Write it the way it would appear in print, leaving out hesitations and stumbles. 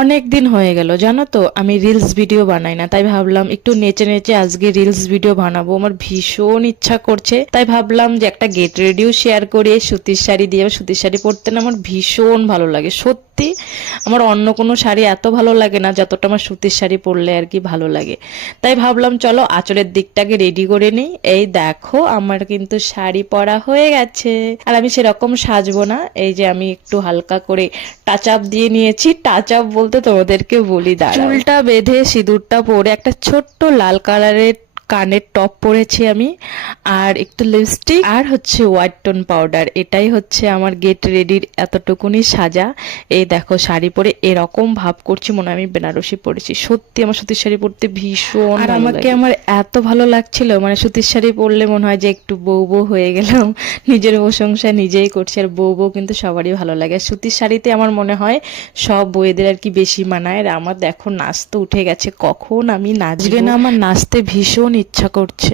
অনেক দিন হয়ে গেল জানো তো, আমি রিলস ভিডিও বানাই না। তাই ভাবলাম একটু নেচে নেচে আজকে রিলস ভিডিও বানাবো। আমার ভীষণ ইচ্ছা করছে, তাই ভাবলাম যে একটা গেট রেডিও শেয়ার করে সুতির শাড়ি দিয়ে। সুতির শাড়ি পরতে না আমার ভীষণ ভালো লাগে সত্যি। আমার অন্য কোনো শাড়ি এত ভালো লাগে না যতটা আমার সুতির শাড়ি পরলে আর কি ভালো লাগে। তাই ভাবলাম চলো আঁচলের দিকটাকে রেডি করে নিই। এই দেখো আমার কিন্তু শাড়ি পরা হয়ে গেছে। আর আমি সেরকম সাজবো না, এই যে আমি একটু হালকা করে টাচ আপ দিয়ে নিয়েছি। টাচ আপ বলতে তোমাদেরকে বলি, দাঁড়াও। চুলটা বেঁধে সিঁদুরটা পরে একটা ছোট্ট লাল কালারের কানের টপ পরেছি আমি, আর একটু লিপস্টিক আর হচ্ছে হোয়াইট টোন পাউডার। এটাই হচ্ছে আমার গেট রেডির এতটুকুনি সাজা। এই দেখো শাড়ি পরে এরকম ভাব করছি মনে হয় আমি বেনারসি পরেছি। সত্যি আমার সুতির শাড়ি পরতে ভীষণ আর আমাকে আমার এত ভালো লাগছিল, মানে সুতির শাড়ি পরলে মনে হয় যে একটু বউ বউ হয়ে গেলাম। নিজের প্রশংসা নিজেই করছি, আর বউ বউ কিন্তু সবারই ভালো লাগে। আর সুতির শাড়িতে আমার মনে হয় সব বউয়েদের আর কি বেশি মানায়। আর আমার দেখো নাচ তো উঠে গেছে, কখন আমি নাচবে না, আমার নাচতে ভীষণ ইচ্ছা করছে।